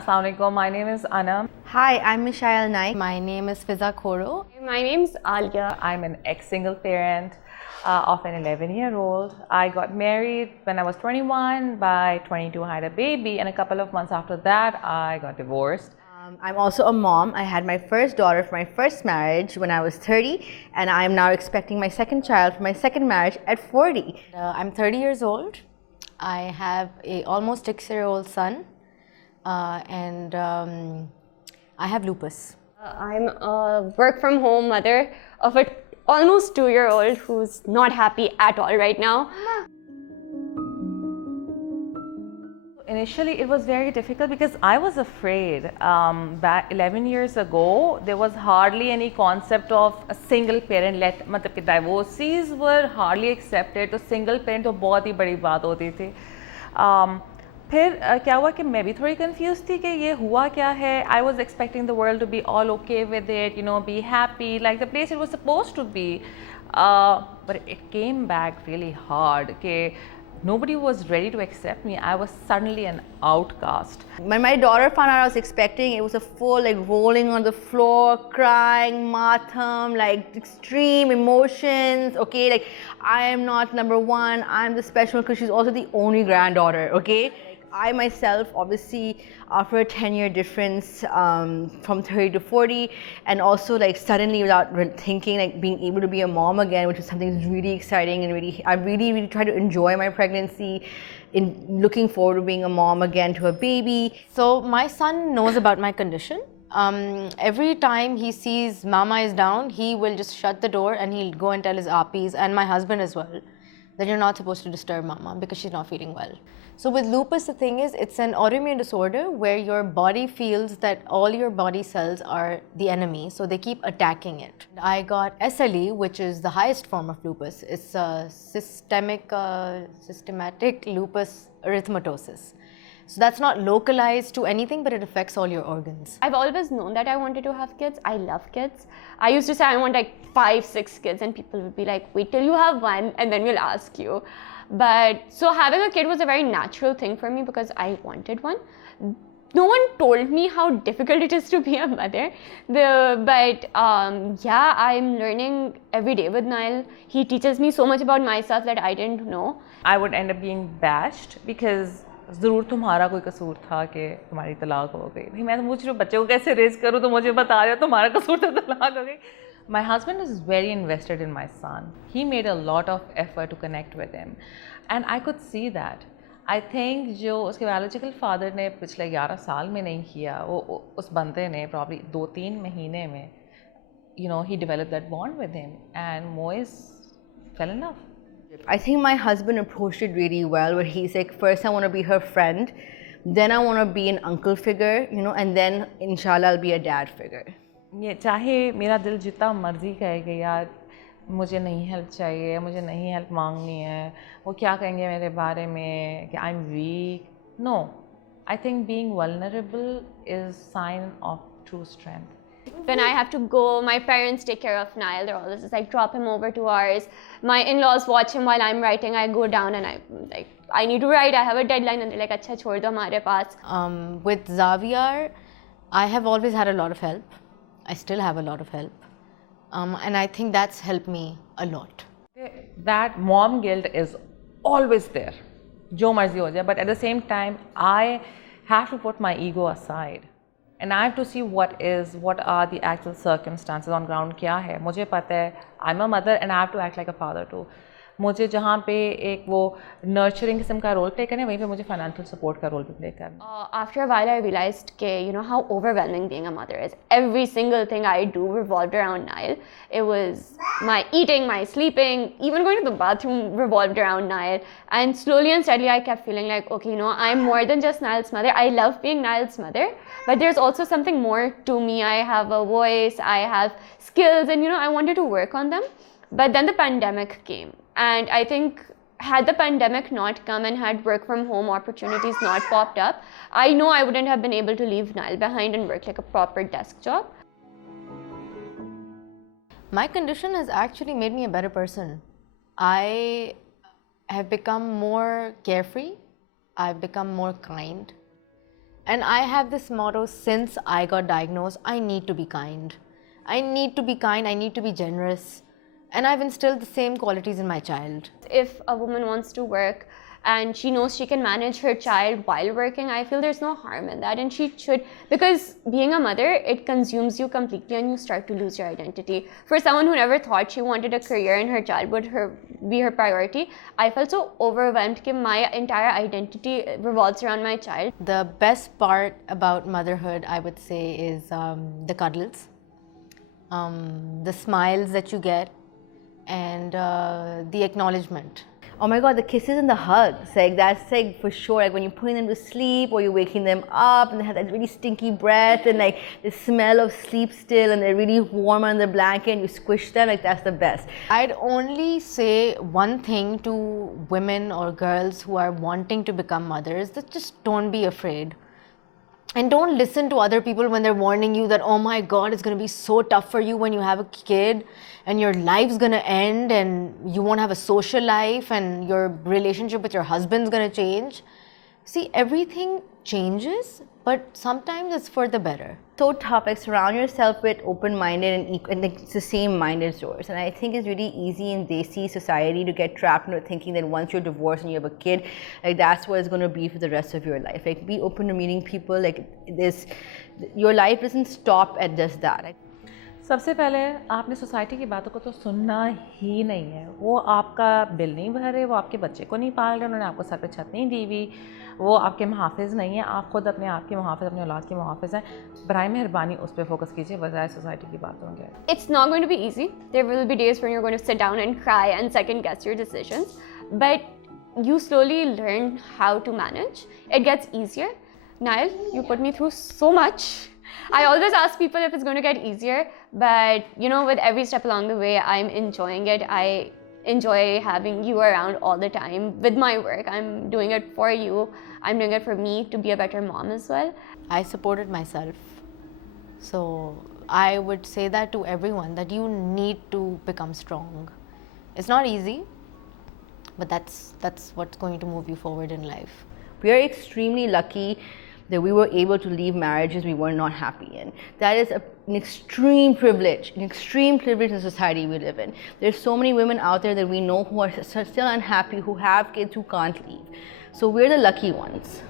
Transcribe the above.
Assalamu alaikum. My name is Anam. Hi, I'm Mishael Naik. My name is Fiza Koro. My name's Alia. I'm an ex-single parent of an 11-year-old. I got married when I was 21. By 22, I had a baby, and a couple of months after that, I got divorced. I'm also a mom. I had my first daughter from my first marriage when I was 30, and I'm now expecting my second child from my second marriage at 40. I'm 30 years old. I have a almost 6-year-old son, and I have lupus. I'm a work from home mother of an almost 2-year-old who's not happy at all right now. Initially, it was very difficult because I was afraid. Back 11 years ago, there was hardly any concept of a single parent. मतलब कि divorcees were hardly accepted. तो single parent तो बहुत ही बड़ी बात होती थी. फिर क्या हुआ कि मैं भी थोड़ी confused थी कि ये हुआ क्या है. I was expecting the world to be all okay with it, you know, be happy, like the place it was supposed to be. But it came back really hard. कि nobody was ready to accept me. I was suddenly an outcast. When my daughter found out I was expecting, it was a full rolling on the floor, crying, matham, extreme emotions. Okay, I am not number one. I'm the special because she's also the only granddaughter. Okay. I myself, obviously, after a 10-year difference from 30 to 40, and also suddenly without thinking, being able to be a mom again, which is something that's really exciting, and I really try to enjoy my pregnancy, in looking forward to being a mom again to a baby. So my son knows about my condition. Every time he sees Mama is down, he will just shut the door and he'll go and tell his apis and my husband as well that you're not supposed to disturb Mama because she's not feeling well. So with lupus, the thing is, it's an autoimmune disorder where your body feels that all your body cells are the enemy, so they keep attacking it. I got SLE, which is the highest form of lupus. It's a systematic lupus erythematosus. So that's not localized to anything, but it affects all your organs. I've always known that I wanted to have kids. I love kids. I used to say I want 5, 6 kids, and people would be like, wait till you have one and then we'll ask you. But so having a kid was a very natural thing for me because I wanted one. No one told me how difficult it is to be a mother. Yeah, I'm learning every day with Nile. He teaches me so much about myself that I didn't know. I would end up being bashed because ज़रूर तुम्हारा कोई कसूर था कि तुम्हारी तलाक हो गई. भाई मैं तो मुझे बच्चे को कैसे रेज करूँ तो मुझे बता रहे हो तुम्हारा कसूर तो तलाक हो गई. My husband is very invested in my son. He made a lot of effort to connect with him, and I could see that. I think जो उसके biological father ने पिछले 11 साल में नहीं किया, वो उस बंदे ने probably 2-3 महीने में, you know, he developed that bond with him, and Moise fell in love. I think my husband approached it really well, where he's like, first I want to be her friend, then I want to be an uncle figure, you know, and then inshallah I'll be a dad figure. ये चाहे मेरा दिल जितना मर्जी कहे कि यार मुझे नहीं हेल्प चाहिए, मुझे नहीं हेल्प मांगनी है, वो क्या कहेंगे मेरे बारे में कि I am weak. No, I think being vulnerable is sign of true strength. When I have to go, my parents take care of Nile. They're always just drop him over to ours. My in-laws watch him while I'm writing. I go down and I need to write. I have a deadline, and they're like, "अच्छा छोड़ दो हमारे पास." With Xavier, I have always had a lot of help. I still have a lot of help, and I think that's helped me a lot. That mom guilt is always there. जो मर्जी हो जाए, but at the same time, I have to put my ego aside. And I have to see what are the actual circumstances on ground. क्या है मुझे पता है, I'm a mother and I have to act like a father too. मुझे जहाँ पे एक वो nurturing किस्म का रोल प्ले करना है, वहीं पे मुझे financial support का रोल भी प्ले करना है. After a while, I realized you know how overwhelming being a mother is. Every single thing I do revolved around Nile. It was my eating, my sleeping, even going to the bathroom revolved around Nile. And slowly and steadily, I kept feeling like, okay, you know, I'm more than just Nile's mother. I love being Nile's mother, but there's also something more to me. I have a voice, I have skills, and you know, I wanted to work on them. But then the pandemic came. And I think had the pandemic not come and had work from home opportunities not popped up, I know I wouldn't have been able to leave Nile behind and work like a proper desk job. My condition has actually made me a better person. I have become more carefree. I've become more kind. And I have this motto since I got diagnosed: I need to be kind. I need to be kind, I need to be generous. And I've instilled the same qualities in my child. If a woman wants to work and she knows she can manage her child while working, I feel there's no harm in that, and she should, because being a mother, it consumes you completely and you start to lose your identity. For someone who never thought she wanted a career and her child would be her priority, I felt so overwhelmed that my entire identity revolves around my child. The best part about motherhood, I would say, is the cuddles, the smiles that you get, and the acknowledgement. Oh my God, the kisses and the hugs, like that's like for sure, like when you're putting them to sleep or you're waking them up and they have that really stinky breath and like the smell of sleep still and they're really warm on the blanket and you squish them, like that's the best. I'd only say one thing to women or girls who are wanting to become mothers, that just don't be afraid. And don't listen to other people when they're warning you that, oh my God, it's going to be so tough for you when you have a kid and your life's going to end and you won't have a social life and your relationship with your husband's going to change. See, everything changes, but sometimes it's for the better. So tough, like surround yourself with open-minded and like, it's the same mind as yours. And I think it's really easy in Desi society to get trapped into thinking that once you're divorced and you have a kid, like that's what it's going to be for the rest of your life. Like be open to meeting people, like this, your life doesn't stop at just that. सबसे पहले आपने society की बातों को तो सुनना ही नहीं है। वो आपका बिल नहीं भर रहे, वो आपके बच्चे को नहीं पाल रहे, उन्होंने आपको सर पे छत नहीं दी हुई, वो आपके मुहाफ़िज़ नहीं है, आप खुद अपने आप के मुहाफ़िज़, अपने औलाद के मुहाफ़िज़ हैं। बराए मेहरबानी उस पर फोकस कीजिए बजाय सोसाइटी की बातों के। It's not going to be easy. There will be days when you're going to sit down and cry and second guess your decisions, but you slowly learn how to manage. It gets easier. Nile, you put me through so much. I always ask people if it's going to get easier, but you know, with every step along the way, I'm enjoying it. I enjoy having you around all the time with my work. I'm doing it for you. I'm doing it for me to be a better mom as well. I supported myself. So I would say that to everyone, that you need to become strong. It's not easy, but that's what's going to move you forward in life. We are extremely lucky that we were able to leave marriages we were not happy in. That is an extreme privilege in the society we live in. There's so many women out there that we know who are still unhappy, who have kids who can't leave. So we're the lucky ones.